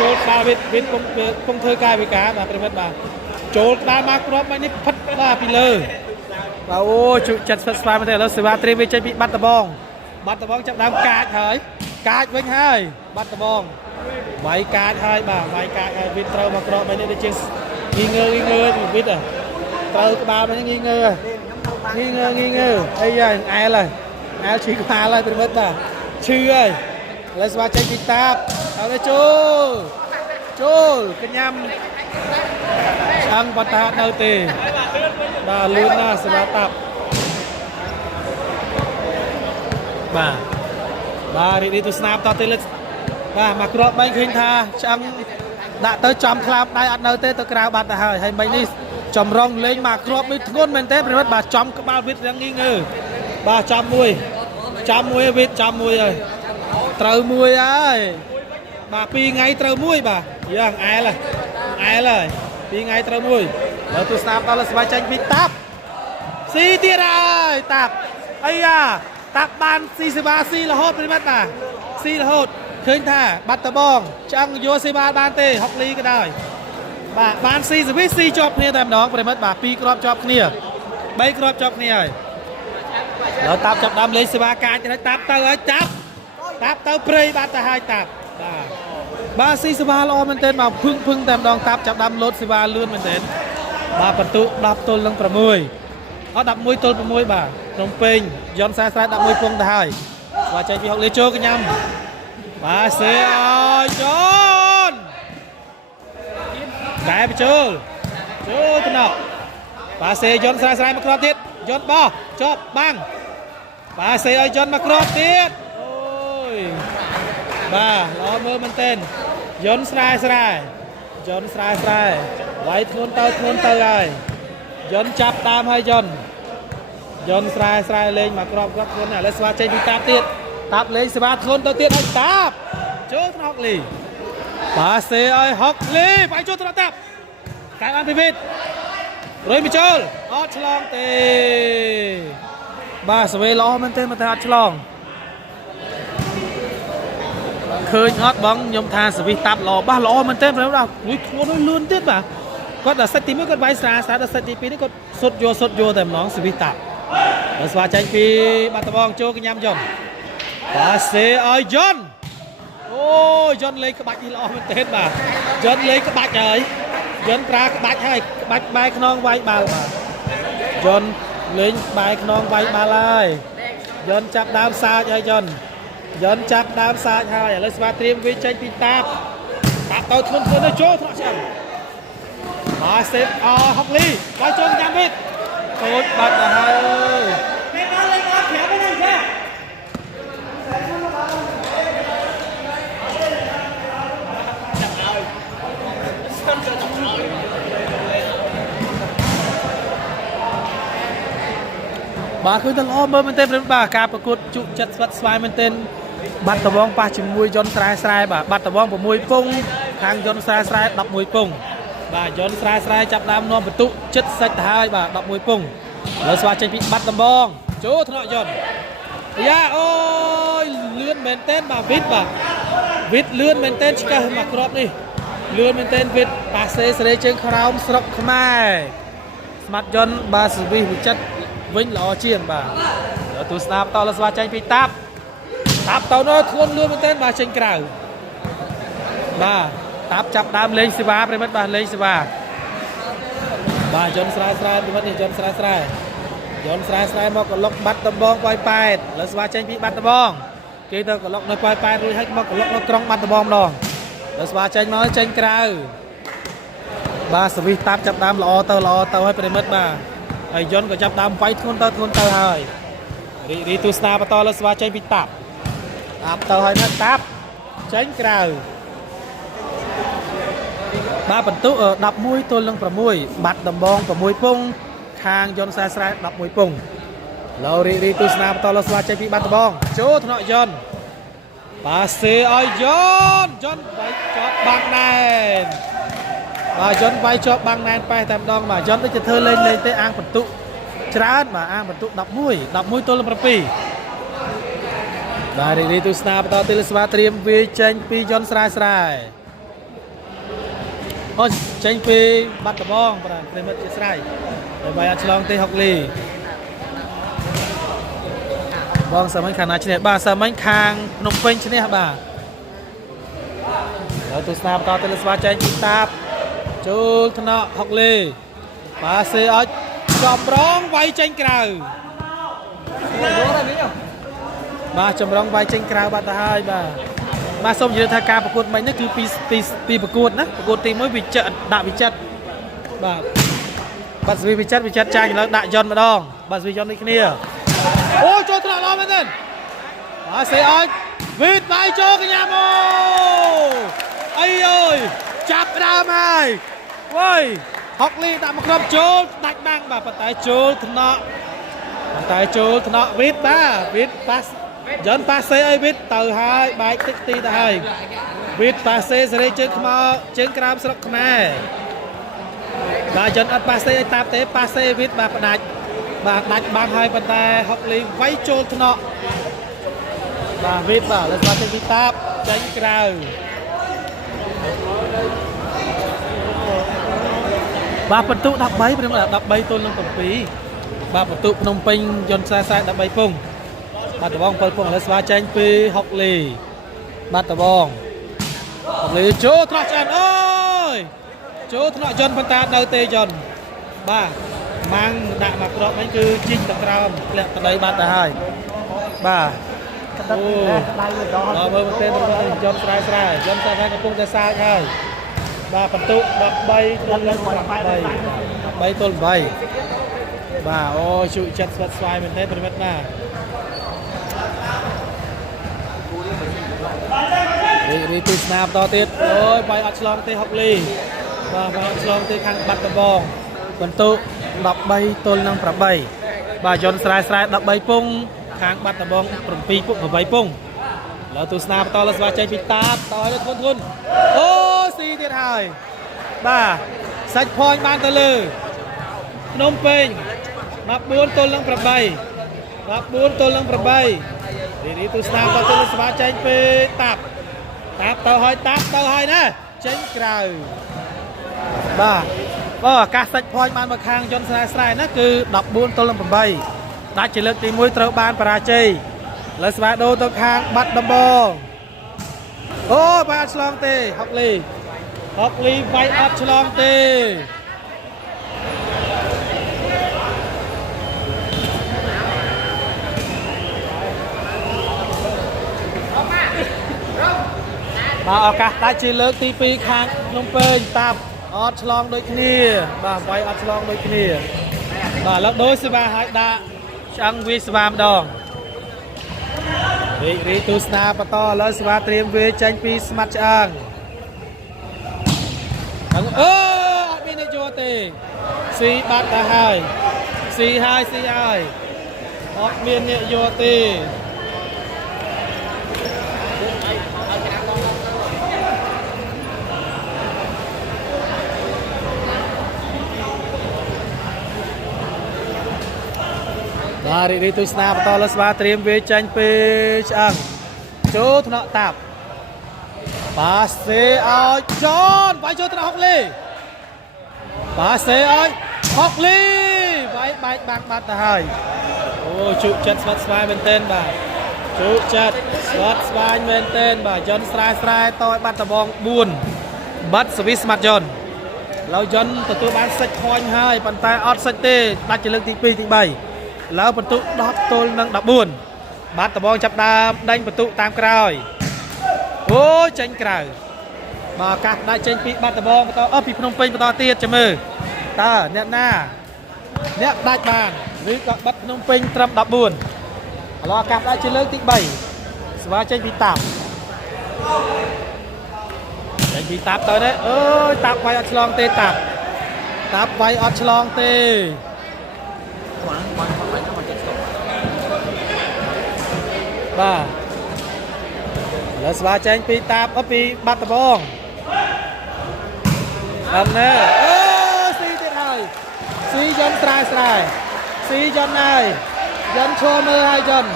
ចូលក្បាលវិទ្យគង់ធ្វើកាយវិការបាទប្រិមិត្តបាទចូលក្បាលមកគ្រាប់ហើយនេះផិតបាទពីលើបាទអូជួយចាត់ស្វាមែនទេឥឡូវសេវាត្រៀមវាចេញពីបាត់ដំបងចាប់ដើមកាចហើយកាចវិញហើយបាត់ដំបងវាយកាចហើយបាទវាយកាចហើយវិទ្យត្រូវមកគ្រាប់ហើយនេះដូចជាងីងើវិទ្យត្រូវក្បាលវិញងីងើអីយ៉ាងអែលឈឺក្បាលហើយប្រិមិត្តបាទឈឺហើយឥឡូវស្វាចេញពីតាបហើយចូលកញ្ញាំឆ្អឹងបតានៅទេបាទលឿនណាស់ស្វាតាប់បាទរីទស្សនាតទៅលើបាទមកគ្រាប់បែងឃើញថាឆ្អឹងដាក់ទៅចំខ្លាប់ដៃអត់នៅទេទៅក្រៅបាត់ទៅហើយមិញនេះចម្រងលេងមកគ្រាប់នេះធ្ងន់មែនទេប្រិមិត្តបាទចំក្បាលវិទ្យរាំងងីងើបាទចំមួយវិទ្យចំមួយហើយត្រូវមួយហើយបាទ2ថ្ងៃត្រូវមួយបាទយ៉ាងអែលហើយ2ថ្ងៃត្រូវមួយហើយទស្សនាដល់ស្វាចាញ់ពីតាប់ស៊ីទៀតហើយតាប់អាយ៉ាតាប់បានស៊ីសេវាស៊ីរហូតប្រិមិត្តបាទស៊ីរហូតឃើញថាបាត់ដបងឆ្អឹងយកសេវាបានទេហុកលីក៏ដោយបាទបានស៊ីសេវីស៊ីជាប់គ្នាតែម្ដងប្រិមិត្តបាទ2គ្រាប់ជាប់គ្នា3គ្រាប់ជាប់គ្នាហើយដល់តាប់ចាប់ដើមលេងសេវាកាចទៅតាប់ទៅហើយតាប់ទៅព្រៃបាត់ទៅហើយតាប់បាទស៊ីសេវាល្អមែនទែនបាទភឹងតែម្ដងតាប់ចាប់ដើមលោតសេវាលឿនមែនទែនបាទបន្ទុក10ទល់នឹង6អត់11ទល់6បាទភ្នំពេញយន្តស្រែ11ពងទៅហើយបាទចេញពីហុកលីចូលកញ្ញាំបាទសេឲ្យជន់កែបញ្ចូលថ្នាក់បាទសេយន្តស្រែមកគ្រាប់ទៀតយន្តបោះជាប់បាំងបាទសេឲ្យយន្តមកគ្រាប់ទៀតអូយបាទល្អមើលមែនទែនយន្តស្រែវាយធ្ងន់ទៅហើយយន្តចាប់តាមហើយយន្តស្រែលេងមកគ្រាប់ធ្ងន់ឥឡូវស្វាចេញពីតាប់ទៀតតាប់លេងសេវាធ្ងន់ទៅទៀតហើយតាប់ចូលថ្នាក់ហុកលីបាទសេឲ្យហុកលីវាយចូលថ្នាក់តាប់កែបានពីវិទ្យរុយបញ្ចូលអត់ឆ្លងទេបាទសវេល្អមែនទេមកតែអត់ឆ្លង ឃើញអត់បងខ្ញុំថាសវិសតាប់ល្អបាសល្អមែនទេព្រមដល់លួយខ្លួនលឿនទៀតបាទគាត់ដល់សិតទី1គាត់វាយស្រាដល់សិតទី2នេះគាត់សុតយកតែម្ដងសវិសតាប់ដល់ស្វាចាញ់ពីបាត់ដំបងចូលកញ្ញាំយន់បាទសេឲ្យយន់អូយន់លេងក្បាច់នេះល្អមែនទេបាទយន់លេងក្បាច់ហើយយន់ប្រើក្បាច់ហើយក្បាច់បែកខ្នងវាយបាល់បាទយន់លេងបែកខ្នងវាយបាល់ហើយយន់ចាប់ដើមសាចហើយយន់ចាប់ដើមសាចហើយឥឡូវស្វាត្រៀមវាចេញពីតាបទៅធ្ងន់ទៅចូលថ្នាក់ឆ្អឹងបាទសេបហុកលីវាយចូលញ៉ាំវិញកូចបាត់ទៅហើយអើយបាទគឺទៅល្អមើលមែនទេបាទការប្រកួតជក់ចិត្តស្វិតស្វាយមែនទេបាត់ដំបងប៉ះជាមួយយន្តស្រែបាទបាត់ដំបង6ពងខាងយន្តស្រែ11ពងបាទយន្តស្រែចាប់ដើមនាំបន្ទុកចិត្តសាច់ទៅហើយបាទ11ពងលើស្វាចេញពីបាត់ដំបងចូលថ្នាក់យន្តយ៉ាអូយលឿនមែនទេបាទវិតលឿនមែនទេឆ្កឹះមកគ្រាប់នេះលឿនមែនទេវិតប៉ាសេសេរីជើងក្រោមស្រុកខ្មែរស្មាត់យន្តបាទសវិសវិចិត្រវិញល្អជាងបាទដល់ទូស្នាបតលើស្វាចេញពីតាប់ទៅនោះធ្ងន់លឿនមែនទែនបាទចេញក្រៅបាទតាប់ចាប់ដើមលេងសេវាប្រិមិត្តបាទលេងសេវាបាទយន្តស្រែប្រិមិត្តនេះយន្តស្រែមកកលុកបាត់ដំបងប៉ោយប៉ែតលើស្វាចេញពីបាត់ដំបងគេទៅកលុកនៅប៉ោយប៉ែតរួចហើយមកកលុកនៅក្រុងបាត់ដំបងម្ដងលើស្វាចេញមកចេញក្រៅបាទសវិសតាប់ចាប់ដើមល្អទៅហើយប្រិមិត្តបាទហើយយន្តក៏ចាប់ដើមវាយធ្ងន់ទៅហើយរីទូស្នាបន្តលើស្វាចេញពីតាប់ទៅហើយណាតាប់ចេញក្រៅបាទបន្ទុក11ទល់នឹង6បាត់ដំបង6ពងខាងយន្តស្រែ11ពងឡូរីទូស្នាបន្តលើស្វាចេញពីបាត់ដំបងចូលថ្នាក់យន្តបាទសេឲ្យយន្តវាយជាប់បាំងណែនបាទយន្តវាយជាប់បាំងណែនប៉ែតែម្ដងបាទយន្តដូចជាធ្វើលេងទេអាងបន្ទុកច្រើនបាទអាងបន្ទុក11ទល់នឹង7បាទរីទូស្នាបន្តទីលស្វាត្រៀមវាចេញពីយន្តស្រែអូចេញពីបាត់ដំបងបាទប្រិមិត្តជាស្រ័យដើម្បីអត់ឆ្លងទេហុកលីបងសាមិញខាងណាឈ្នះបាទសាមិញខាងភ្នំពេញឈ្នះបាទហើយទូស្នាបន្តទីលស្វាចេញពីតាបចូលថ្នាក់ហុកលីបាទសេឲ្យចម្រងវាយចេញក្រៅបាទចម្រងវាយចេញក្រៅបាត់ទៅហើយបាទសូមនិយាយថាការប្រកួតមិញនេះគឺពីប្រកួតណាប្រកួតទី1វិចិត្រដាក់វិចិត្របាទបាត់សវិវិចិត្រចាញ់ឥឡូវដាក់យន្តម្ដងបាត់សវិយន្តនេះគ្នាអូចូលថ្នាក់ល្អមែនទេបាទសេឲ្យវិតវាយចូលកញ្ញាអូអីអើយចាប់ដើមហើយវ៉ៃហុកលីដាក់មកគ្រាប់ចូលដាច់បាំងបាទប៉ុន្តែចូលថ្នាក់វិតបាទវិតប៉ាសយន្តប៉ាសេឲ្យវិតទៅហើយបែកតិចទីទៅហើយវិតប៉ាសេសេរីជើងខ្មៅជើងក្រោមស្រុកខ្មែរបាទយន្តអត់ប៉ាសេឲ្យតាប់ទេប៉ាសេវិតបាទផ្ដាច់បាទដាច់បាំងហើយប៉ុន្តែហុកលីវាយចូលថ្នាក់បាទវិតបាទលើស្វាចេញពីតាប់ចេញក្រៅបាទបន្ទុក13ព្រម13ទល់នឹង7បាទបន្ទុកភ្នំពេញយន្តស្រែ13ពងបាត់ដំបង7ពងឥឡូវស្វាចេញពីហុកលីបាត់ដំបងហុកលីចូលថ្នាក់ឆ្អិនអូយចូលថ្នាក់យន្តប៉ុន្តែនៅទេយន្តបាទម៉ាំងដាក់មកគ្រាប់នេះគឺជីកទៅក្រោមធ្លាក់ទៅដីបាត់ទៅហើយបាទអូដល់មើលមែនទេយន្តស្រែយន្តស្រែកំពុងតែសាកហើយបាទបន្ទុក13ទល់នឹង8ទល់8បាទអូជក់ចិត្តស្វិតស្វាយមែនទេប្រិមិត្តណារីទូស្នាបតទៀតអូយបាយអត់ឆ្លងទេហុកលីបាទបាយអត់ឆ្លងទេខាងបាត់ដំបងបន្ទុក13ទល់នឹង8បាទយន្តស្រែ13ពងខាងបាត់ដំបង7ពង8ពងឥឡូវទូស្នាបតលើស្វាចេញពីតាបតឲ្យធ្ងន់អូស៊ីទៀតហើយបាទសាច់ភ័ញបានទៅលើភ្នំពេញ14ទល់នឹង8រីទូស្នាបតលើស្វាចេញពីតាប តាប់ទៅហើយណាចេញក្រៅបាទបើអាកាសសាច់ point បានមកខាងយន្តស្រែណាគឺ14 ទល់នឹង 8ដាច់ជាលើកទី 1ត្រូវបានបរាជ័យលើស្វាដូរទៅខាងបាត់ដំបងអូបាយអត់ឆ្លងទេហុកលីបាយអត់ឆ្លងទេបាទឱកាសដាច់ជាលើកទី 2 ខាងភ្នំពេញតាប់អត់ឆ្លងដូចគ្នាបាទវាយអត់ឆ្លងដូចគ្នាបាទឥឡូវដូចសេវាឲ្យដាក់ឆ្អឹងវាស្វាម្ដងរីទូស្នាបន្តឥឡូវសេវាត្រៀមវាចេញពីស្មាត់ឆ្អឹងអត់មានអ្នកយកទេស៊ីបាត់ទៅហើយស៊ីហើយអត់មានអ្នកយកទេបាទរីទូស្នាបន្តលើស្វាត្រៀមវាចាញ់ពីឆ្អឹងចូលថ្នាក់តាប់ប៉ាសេឲ្យចនវាយចូលថ្នាក់ហុកលីប៉ាសេឲ្យហុកលីវាយបែកបាក់បាត់ទៅហើយអូជក់ចិត្តស្វាត់ស្វាយមែនទែនបាទជក់ចិត្តស្វាត់ស្វាយមែនទែនបាទយន្តស្រែតឲ្យបាត់ដបង4បាត់សវិស្មាត់យន្តឡូវយន្តទទួលបានសាច់ខាញ់ហើយប៉ុន្តែអត់សាច់ទេដាច់ជាលើកទី 2 ទី 3ឡើបន្ទុ10 ទល់នឹង 14បាត់ដបងចាប់ដើមដេញបន្ទុតាមក្រោយអូចេញក្រៅបាទកាសដាច់ចេញពីបាត់ដបងបន្តពីភ្នំពេញបន្តទៀតចាំមើលតើអ្នកណាអ្នកដាច់បានឬក៏បាត់ភ្នំពេញត្រឹម 14ឥឡូវកាសដាច់ជាលើកទី 3ស្វាចេញពីតាប់ចេញពីតាប់ទៅនេះអើយតាប់វាយអត់ឆ្លងទេតាប់វាយអត់ឆ្លងទេបាទឥឡូវស្វាចេញពីតាប់ពីបាត់ដបងអត់ណែអូស៊ីទៀតហើយស៊ីយន្តស្រែស៊ីយន្តហើយយន្តឈរមើលហើយយន្ត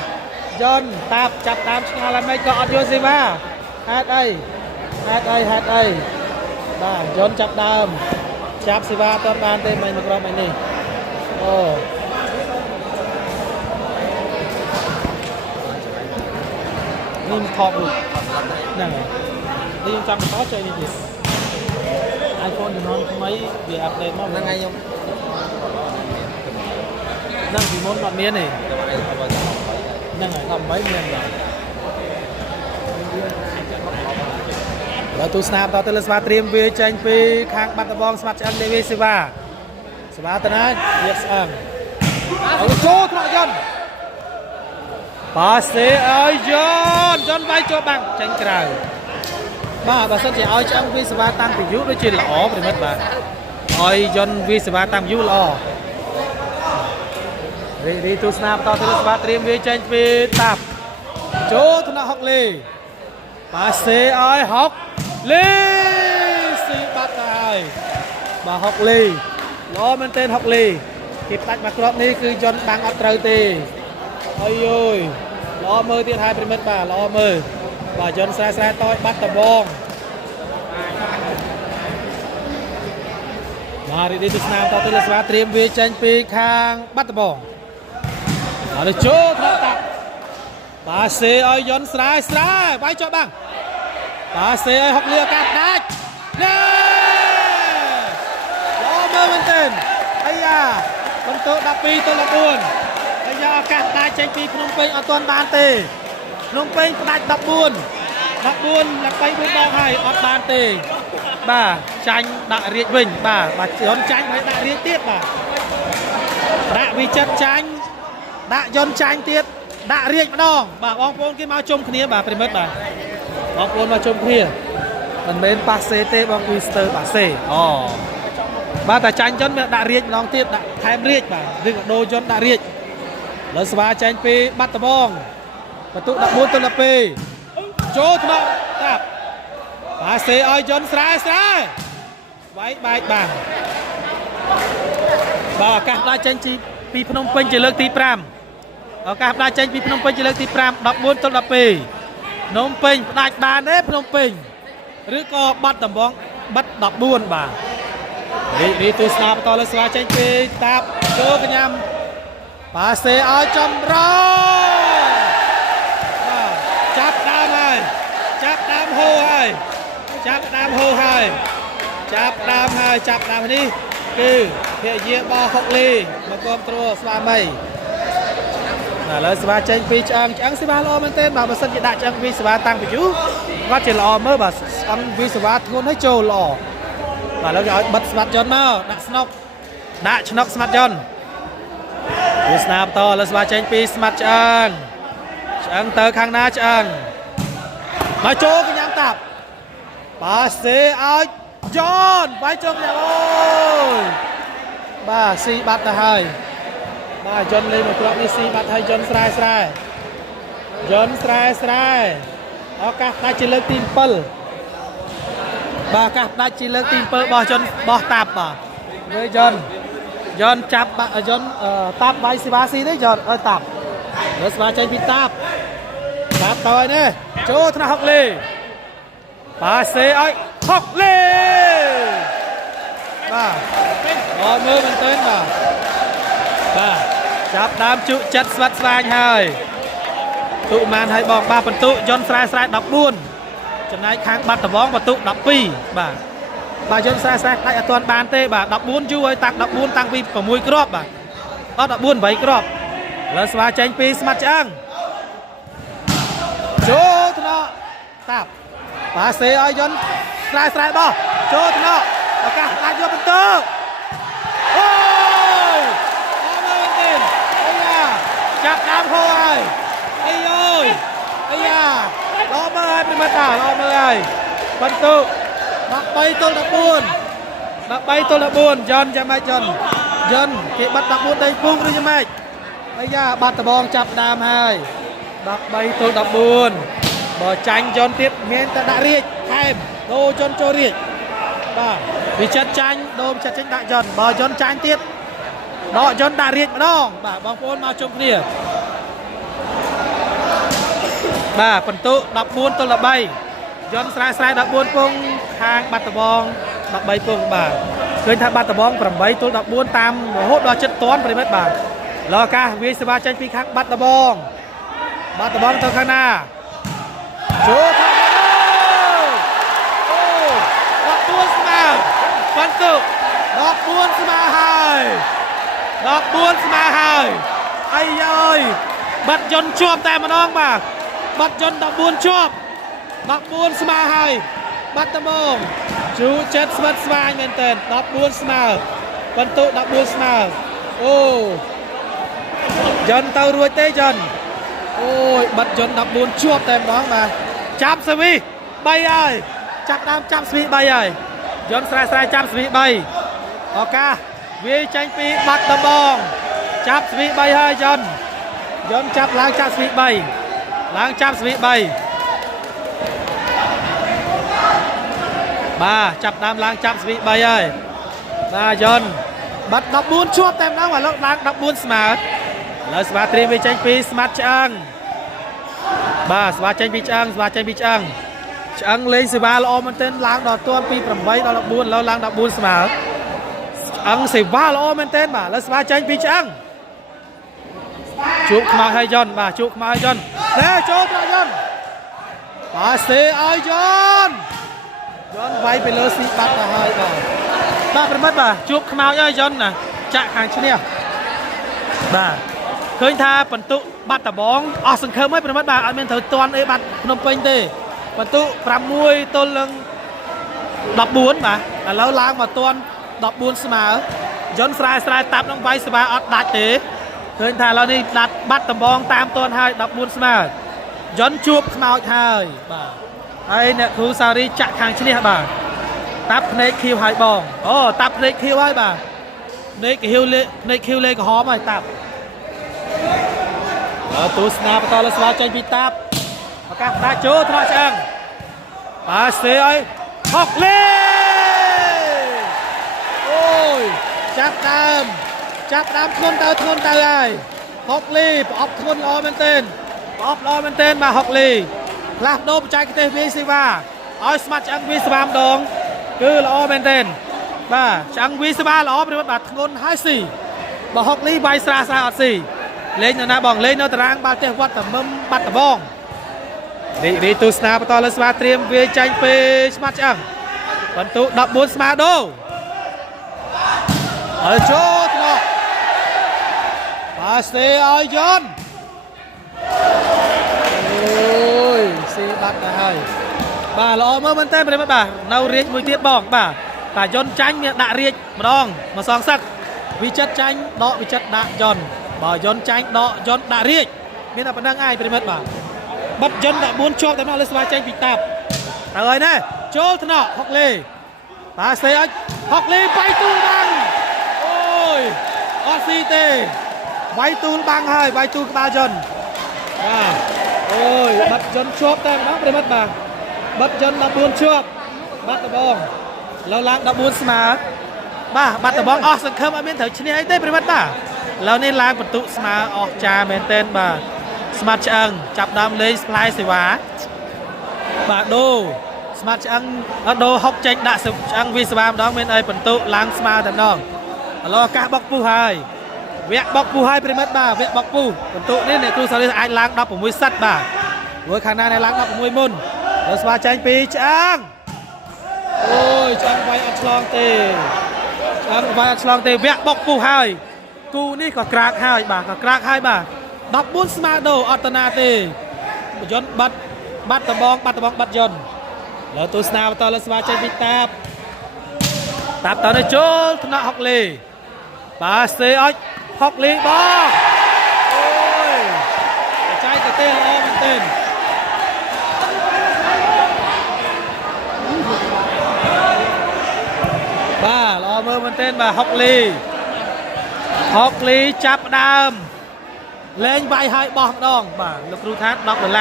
តាប់ចាប់តាមឆ្ងល់ហើយមិនក៏អត់យកស៊ីវ៉ាហេតុអីបាទយន្តចាប់ដើមចាប់ស៊ីវ៉ាអត់បានទេមិនមកក្រុមឯនេះអូនេះថតរូបហ្នឹងហើយនេះខ្ញុំចាំបន្តចុចនេះទៀត iPhone ជំនាន់ថ្មីវាអាប់ដេតមកហ្នឹងហើយខ្ញុំហ្នឹងពីមុនអត់មានទេហ្នឹងហើយ18មានបាទដល់ទូស្នាបន្តទៅលើស្វាត្រៀមវាចេញពីខាងបាត់ដបងស្មាត់ឆ្អឹងទេវាសេវាទៅណាយកស្អឹងអត់ចូលថ្នាក់យន្តប៉ាសេឲ្យយន្តវាយចូលបាំងចាញ់ក្រៅបាទបើសិនជាឲ្យឆ្អឹងវាសេវាតាំងពីយូរដូចជាល្អប្រិមិត្តបាទឲ្យយន្តវាសេវាតាំងយូរល្អរីទូស្នាបន្តទៅលើសេវាត្រៀមវាចេញពីតាប់ចូលថ្នាក់ហុកលីប៉ាសេឲ្យហុកលីស៊ីបាត់ទៅហើយបាទហុកលីល្អមែនទែនហុកលីគេផ្ដាច់មកគ្រាប់នេះគឺយន្តបាំងអត់ត្រូវទេអើយអើយល្អមើលទៀតហើយប្រិមិត្តបាទល្អមើលបាទយន្តស្រែតយបាត់ដបងបាទរីទូស្នាមតទៅលើស្វាត្រៀមវាចេញពីខាងបាត់ដបងហើយចូលថ្នាក់តាប់ប៉ាសេឲ្យយន្តស្រែវាយចុះបាំងប៉ាសេឲ្យហុកលីឱកាសដាច់ណែល្អមើលមែនទែនអាយ៉ាបន្ទុ12 ទល់ 14អាយ៉ាឱកាសដាច់ចេញពីភ្នំពេញអត់ទាន់បានទេភ្នំពេញផ្ដាច់14ដើម្បី4 ដងហើយអត់បានទេបាទចាញ់ដាក់រាជវិញបាទយន្តចាញ់ហើយដាក់រាជទៀតបាទដាក់វិចិត្រចាញ់ដាក់យន្តចាញ់ទៀតដាក់រាជម្ដងបាទបងប្អូនគេមកជុំគ្នាបាទប្រិមិត្តបាទបងប្អូនមកជុំគ្នាមិនមែនប៉ាសេទេបងគឺស្ទើប៉ាសេអូបាទតែចាញ់យន្តមានដាក់រាជម្ដងទៀតដាក់ថែមរាជបាទឬក៏ដូរយន្តដាក់រាជលើស្វាចាញ់ពីបាត់ដបងបន្ទុ14 ទល់ 12ចូលថ្នាក់តាប់ប៉ាសេឲ្យយន្តស្រែវាយបែកបាំងបាទឱកាសផ្ដាច់ចេញពីភ្នំពេញជាលើកទី 5ឱកាសផ្ដាច់ចេញពីភ្នំពេញជាលើកទី 5 14 ទល់ 12 นมเป่งដាច់បានទេភ្នំពេញឬក៏បាត់ដំបងបាត់14បាទរីទូស្នាបន្តលើស្វាចេញពីតាប់ចូលកញ្ញាំប៉ាសេឲ្យចម្រោបាទចាប់ដើមហើយចាប់ដើមហូរហើយចាប់ដើមហូរហើយចាប់ដើមហើយចាប់ដើមនេះគឺភរិយាបោហុកលីមកគ្រប់គ្រងស្វាមីឥឡូវស្វាចេញពីឆ្អឹងស្វាល្អមែនទេបាទបើសិនជាដាក់ឆ្អឹងពីស្វាតាំងពីយូរគាត់ជាល្អមើលបាទឆ្អឹងពីស្វាធ្ងន់ឲ្យចូលល្អបាទឥឡូវគេឲ្យបិទស្មាត់យន្តមកដាក់ស្នុកដាក់ឆ្នុកស្មាត់យន្តវាស្នាបន្តឥឡូវស្វាចេញពីស្មាត់ឆ្អឹងទៅខាងណាឆ្អឹងមកចូលកញ្ញាំតាប់ប៉ាសេឲ្យយន្តវាយចូលកញ្ញាំអូយបាទស៊ីបាត់ទៅហើយបាទយន្តលេងមកគ្រាប់នេះស៊ីបាត់ហើយយន្តស្រែឱកាសដាច់ជាលើកទី7បាទឱកាសដាច់ជាលើកទី7របស់យន្តបោះតាប់បាទមើលយន្តចាប់យន្តតាប់វាយស៊ីបាស៊ីទេយន្តឲ្យតាប់លើស្វាចេញពីតាប់តើនេះចូលថ្នាក់ហុកលីប៉ាសេឲ្យហុកលីបាទអត់មើលមែនទេបាទចាប់ដើមជក់ចិត្តស្វិតស្វាញហើយទុម៉ានឲ្យបងបាទបន្ទុយន្តស្រែ14ចំណែកខាងបាត់ដំបងបន្ទុ12បាទយន្តស្រែដាច់អត់ទាន់បានទេបាទ14យូរហើយតាំង14តាំងពី6គ្រាប់បាទអត់14 8គ្រាប់លើស្វាចេញពីស្មាត់ឆ្អឹងចូលថ្នាក់តាប់ប៉ាសេឲ្យយន្តស្រែបោះចូលថ្នាក់ឱកាសដាច់យកបន្ទុអូយអត់មើលទេអាយ៉ាចាប់ដើមហូរហើយអីអើយអាយ៉ាល្អមើលហើយប្រិមិត្តតាល្អមើលហើយបន្ទុ13ទល់14យន្តចាំម៉េចយន្តគេបាត់14ដៃពុងឬយ៉ាងម៉េចអាយ៉ាបាត់ដបងចាប់ដើមហើយ13ទល់14បើចាញ់យន្តទៀតមានតែដាក់រាជថែមដូរយន្តចូលរាជបាទវិចិត្រចាញ់ដូរវិចិត្រចេញដាក់យន្តបើយន្តចាញ់ទៀតដកយន្តដាក់រាជម្ដងបាទបងប្អូនមកជុំគ្នាបាទបន្ទុ14ទល់13យន្តស្រែ14ពងខាងបាត់ដំបង13ពងបាទឃើញថាបាត់ដំបង8ទល់14តាមរហូតដល់ចិត្តតាន់ប្រិមិត្តបាទឡកាសវាយសេវាចេញពីខាងបាត់ដំបងទៅខាងណាចូលខាងអូ14ស្មើបន្ទុ14ស្មើហើយអីអើយបាត់យន្តជាប់តែម្ដងបាទបាត់យន្ត14ជាប់14ស្មើហើយបាត់ដំបងជូចិត្តស្វិតស្វាញមែនតើ14ស្មើបន្ទុ14ស្មើអូយន្តទៅរួចទេយន្តអូយបាត់យន្ត14ជាប់តែម្ដងបាទចាប់ស្វី3ហើយចាប់ដើមចាប់ស្វី3ហើយយន្តស្រែចាប់ស្វី3ឱកាសវាចេញពីបាត់ដំបងចាប់ស្វី3ហើយយន្តចាប់ឡើងចាប់ស្វី3ឡើងចាប់ស្វី3បាទចាប់ដើមឡើងចាប់ស្វី3ហើយបាទយន្តបាត់14ជាប់តែម្ដងឥឡូវឡើង14ស្មើឥឡូវស្វាត្រៀមវាចេញពីស្មាត់ឆ្អឹងបាទស្វាចេញពីឆ្អឹងលេងសេវាល្អមែនទែនឡើងដល់ទាន់ពី8ដល់14ឥឡូវឡើង14ស្មើឆ្អឹងសេវាល្អមែនទែនបាទឥឡូវស្វាចេញពីឆ្អឹងជួបខ្មៅឲ្យយន្តបាទជួបខ្មៅឲ្យយន្តតែចូលប្រាក់យន្តប៉ាសេឲ្យយន្តវាយទៅលើស៊ីបាត់ទៅហើយបាទប្រិមិត្តបាទជួបខ្មៅឲ្យយន្តណាចាក់ខាងឈ្នះបាទឃើញថាបន្ទុបាត់ដំបងអស់សង្ឃឹមហើយប្រិមិត្តបាទអត់មានត្រូវតន់អីបាត់ភ្នំពេញទេបន្ទុ6ទល់នឹង14បាទឥឡូវឡើងមកតន់14ស្មើយន្តស្រែតាប់នឹងវាយស្មើអត់ដាច់ទេឃើញថាឥឡូវនេះដាច់បាត់ដំបងតាមតន់ហើយ14ស្មើយន្តជួបខ្មោចហើយបាទហើយអ្នកគ្រូសារីចាក់ខាងឈ្នះបាទតាប់ភ្នែកខៀវហើយបងអូតាប់ភ្នែកខៀវហើយបាទភ្នែកខៀវលេក្រហមហើយតាប់ទូស្នាបន្តលើស្វាចេញពីតាប់ឱកាសដាក់ចូលថ្នាក់ឆ្អឹងប៉ាសេឲ្យហុកលីអូយចាប់ដើមធ្ងន់ទៅហើយហុកលីប្រអប់ធ្ងន់ល្អមែនទែនបាទហុកលី ផ្លាស់ប្ដូរបច្ចេកទេសវាយសេវាឲ្យស្មាត់ឆ្អឹងវាយសេវាម្ដងគឺល្អមែនទែនបាទឆ្អឹងវាយសេវាល្អប្រិមត្តបាទធ្ងន់ហើយស៊ីបើហុកលីវាយស្រាស្រាអត់ស៊ីលេងនៅណាបងលេងនៅតារាងបាល់ទះវត្តតមឹមបាត់ដំបងរីទូស្នាបន្តលើស្វាត្រៀមវាយចាញ់ពេលស្មាត់ឆ្អឹងបន្ទុ14ស្មាដូហើយចូលថ្នាក់បាសទេឲ្យយន់អូយស៊ីបាត់ទៅហើយបាទល្អមើលមែនតើប្រិមត្តបាទនៅរាជមួយទៀតបងបាទយន់ចាញ់មានដាក់រាជម្ដងមកសងសឹកវិចិត្រចាញ់ដកវិចិត្រដាក់យន់បើយន់ចាញ់ដកយន់ដាក់រាជមានតែប៉ុណ្្នឹងឯងប្រិមត្តបាទបិទយន់ដាក់4ជាប់តែមកលើស្វាចាញ់ពីតាប់ហើយណាចូលថ្នាក់ហុកលេបាសទេឲ្យហុកលេបៃទូលបាំងអូយអត់ស៊ីទេបៃទូលបាំងហើយបៃទូលក្បាលយន់បាទអូយបិទយន់ជាប់តែម្ដងប្រិមត្តបាទបិទយន់14ជាប់បាត់ដបងលើឡើង14ស្មើបាទបាត់ដបងអស់សង្ឃឹមអត់មានត្រូវឈ្នះអីទេប្រិមត្តបាទឥឡូវនេះឡើងបន្ទុកស្មើអស់ចាមែនទែនបាទស្មាត់ឆ្អឹងចាប់ដើមលេងផ្លែសេវាបាទដូស្មាត់ឆ្អឹងដូហុកចេញដាក់ឆ្អឹងវាសេវាម្ដងមានអីបន្ទុកឡើងស្មើតែម្ដងឥឡូវឱកាសបុកពុះហើយវគ្គបុកពុះហើយប្រិមត្តបាទវគ្គបុកពុះបន្ទុកនេះអ្នកគ្រូសាលីអាចឡើង16សិតបាទព្រោះខាងណាឡើង16មុនលើស្វាចាញ់ពីឆ្អឹងអូយឆ្អឹងវាយអត់ឆ្លងទេឆ្អឹងវាយអត់ឆ្លងទេវគ្គបុកពុះហើយគូនេះក៏ក្រាកហើយបាទក៏ក្រាកហើយបាទ14ស្មើដូអត់តាណាទេយន្តបាត់ដបងបាត់យន្តលើទូស្នាបន្តលើស្វាចេញពីតាប់តទៅចូលថ្នាក់ហុកលីបាទសេអុចហុកលីបងអូយបច្ចេកទេសល្អមែនទែនបាទល្អមើលមែនទែនបាទហុកលីចាប់ដើមលេងវាយឲ្យបោះម្ដងបាទលោកគ្រូថា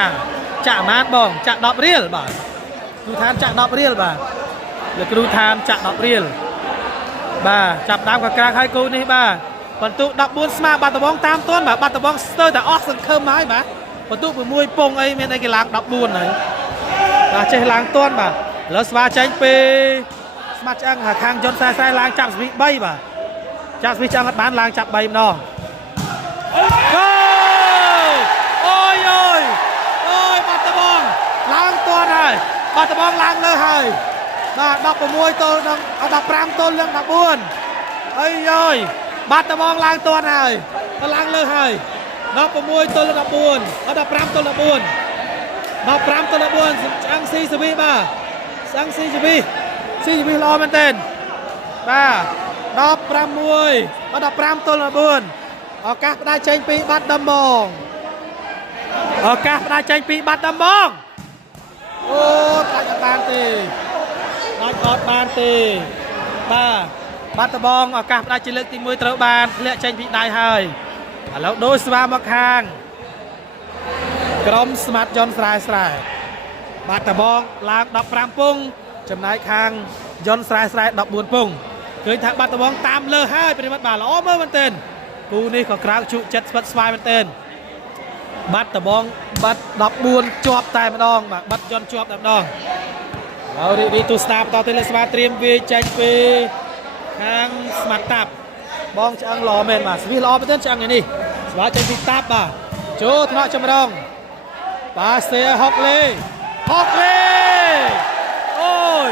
$10ចាក់អាម៉ានបងចាក់10រៀលបាទគ្រូថាចាក់10រៀលបាទលោកគ្រូថាចាក់10រៀលបាទចាប់ដើមក៏ក្រាកឲ្យគូនេះបាទបន្ទុក14ស្មើបាត់ដបងតាមទាន់បាទបាត់ដបងស្ទើរតែអស់សង្ឃឹមហើយបាទបន្ទុក6ពងអីមានអីគេឡើង14ហើយបាទចេះឡើងទាន់បាទឥឡូវស្វាចេញពេលស្មាត់ឆ្អឹងខាងយន្តខ្សែឡើងចាប់ស្វី3បាទចាប់ស្វីឆ្អឹងអត់បានឡើងចាប់3ម្ដងអូយបាត់ដបងឡើងទាន់ហើយបាត់ដបងឡើងលើហើយបាទ16ទល់នឹង15ទល់នឹង14អីយោយបាត់ដបងឡើងទាន់ហើយទៅឡើងលើហើយ16ទល់នឹង14 15ទល់នឹង14 15ទល់នឹង14ឆ្អឹងស៊ីសវីបាទឆ្អឹងស៊ីសវីល្អមែនទែនបាទ15ទល់នឹង14ឱកាសផ្ដាច់ចេញពីបាត់ដំបងឱកាសផ្ដាច់ចេញពីបាត់ដំបងអូដាច់អត់បានទេបាទបាត់ដំបងឱកាសផ្ដាច់ជាលើកទី1ត្រូវបានធ្លាក់ចេញពីដៃហើយឥឡូវដូរស្វាមកខាងក្រុមស្មាត់យន្តស្រែបាត់ដំបងឡើង15ពងចំណែកខាងយន្តស្រែ14ពងឃើញថាបាត់ដំបងតាមលើហើយប្រិមត្តបាទល្អមើលមែនទែនគូនេះក៏ក្រៅជក់ចិត្តស្វិតស្វាយមែនទែនបាត់ដបងបាត់14ជាប់តែម្ដងបាទបាត់យន់ជាប់តែម្ដងហើយរីទូស្នាបន្តទៅលើស្វាត្រៀមវាចេញពីខាងស្មាត់តាប់បងឆ្អឹងល្អមែនបាទស្វីល្អមែនទែនឆ្អឹងនេះស្វាចេញពីតាប់បាទចូលថ្នាក់ចម្រងបាទសេហុកលេអូយ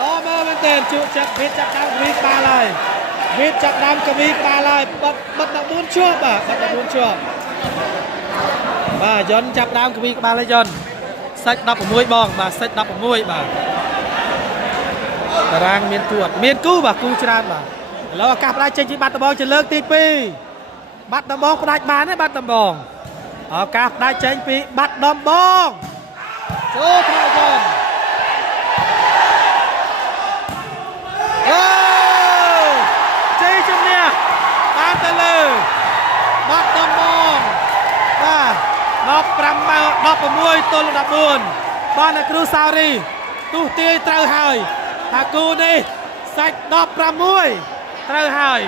ល្អមែនទែនជក់ចិត្តវិតចាប់ដើមកវីក្បាលហើយវិតចាប់ដើមកវីក្បាលហើយបាត់14ជាប់បាទបាត់14ជាប់បាទយន់ចាប់ដើមកវីក្បាលហើយយន់សាច់16បងបាទសាច់16បាទតារាងមានគូអត់មានគូបាទគូច្រើនបាទឥឡូវឱកាសផ្ដាច់ចេញពីបាត់ដំបងជាលើកទី2បាត់ដំបងផ្ដាច់បានទេបាត់ដំបងឱកាសផ្ដាច់ចេញពីបាត់ដំបងចូលថ្នាក់យន់អូជ័យជំនះបានទៅលើបាត់ដំបងបាទ16ទល់14បានតែគ្រូសារីទស្សទាយត្រូវហើយថាគូនេះសាច់16ត្រូវហើយ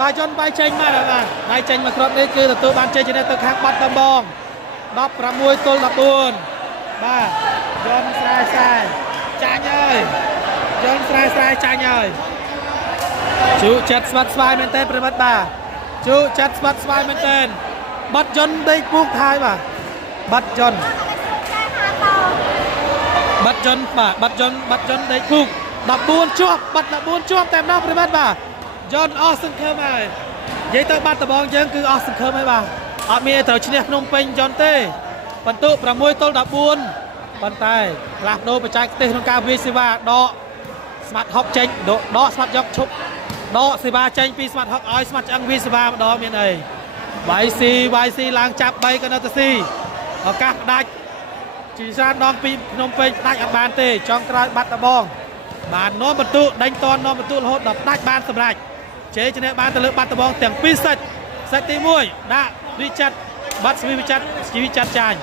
បាទយន្តបាយចេញមកបាទបាយចេញមកគ្រាប់នេះគឺទទួលបានជ័យជំនះទៅខាងបាត់ដំបង16ទល់14 ba John sai sai chanh ơi John sai chanh ơi chú chặt bắt sai men tên mất ba chú chặt bắt sai men tên bắt John đây buông thai mà bắt John bắt John đây buông đập buôn chuột bắt đập buôn chuột tem nó mất ba John Austin khơi mày vậy tới bắt tờ bóng dân cứ Austin khơi mày ba ở mi tới trên này Phnom Penh John tê bắn tụ pra môi tôi đập buôn bắn tay lạc đô phải trái tê trong cao Visiva đọ smart hop tranh độ đọ smart dọc chụp đọ Siva tranh pi smart hop oi smart ăn Visiva đó miền này bài si lang chạp bay cái nợ si ở các đại chỉ ra non pi Phnom Penh đại ở bàn tê trong cái bắt tờ bóng bàn nó bắn tụ đánh ton nó bắn tụ hốt đập đại bàn sầm rạch chế cho nên bàn tờ lực bắt tờ bóng tiếng pi sạch tí mùi đã vi chặt bắt vi chặt chanh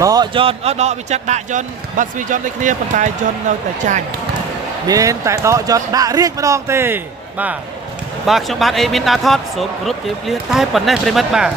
đọ John ở đọ vi chặt đại John bắt vi John đây kia phần tay John đâu tại chanh bên tại đọ John đã riết mà đong tê bà trong bàn ấy mình đã thoát xuống group chỉ liên tay phần này phải mất bà